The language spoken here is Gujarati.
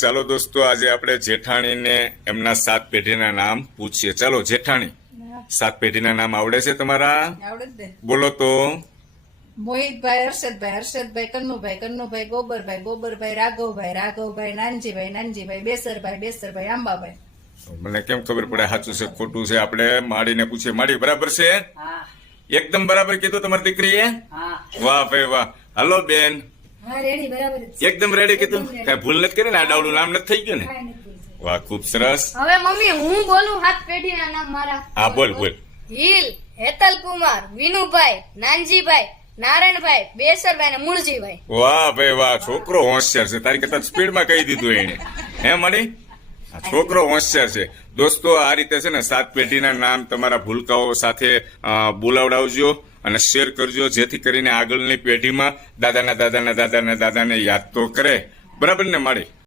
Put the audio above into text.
ચાલો દોસ્તો, આજે આપણે જેઠાણીને એમના 7 પેઢીના નામ પૂછીએ. ચાલો જેઠાણી, 7 પેઢીના નામ આવડે છે તમારા? આવડે જ ને. બોલો તો. મોહિતભાઈ, હર્ષદભાઈ, કન્નુભાઈ, ગોબરભાઈ, રાઘવભાઈ, નાનજીભાઈ, બેસરભાઈ, આંબાભાઈ. મને કેમ ખબર પડે સાચું છે ખોટું છે? આપણે માડીને પૂછીએ. માડી, બરાબર છે? હા એકદમ બરાબર કીધું તમારી દીકરીએ. હા વાહ ભાઈ વાહ. હલો બેન, હા રેડી બરાબર જ. એકદમ રેડી કીધું. કઈ ભૂલ નથી કરી ને? આડાવડું નામ નથી થઈ ગયું ને? વાહ, ખૂબ સરસ. હવે મમ્મી હું બોલું 7 પેઢીના નામ મારા. હા બોલ બોલ. હિલ, હેતલ કુમાર, વિનુભાઈ, નાનજીભાઈ, નારાયણભાઈ, બેસરભાઈ ને મૂળજીભાઈ. વાહ ભાઈ વાહ, છોકરો હોશિયાર છે. તારી કરતા સ્પીડમાં કહી દીધું એને. હે માડી? આ છોકરો હોશિયાર છે. દોસ્તો, આ રીતે છે ને 7 પેઢીના નામ તમારા ભૂલકાઓ સાથે બોલાવડાવજો અને શેર કરજો, જેથી કરીને આગળની પેઢીમાં દાદાને યાદ તો કરે. બરાબર ને માડી?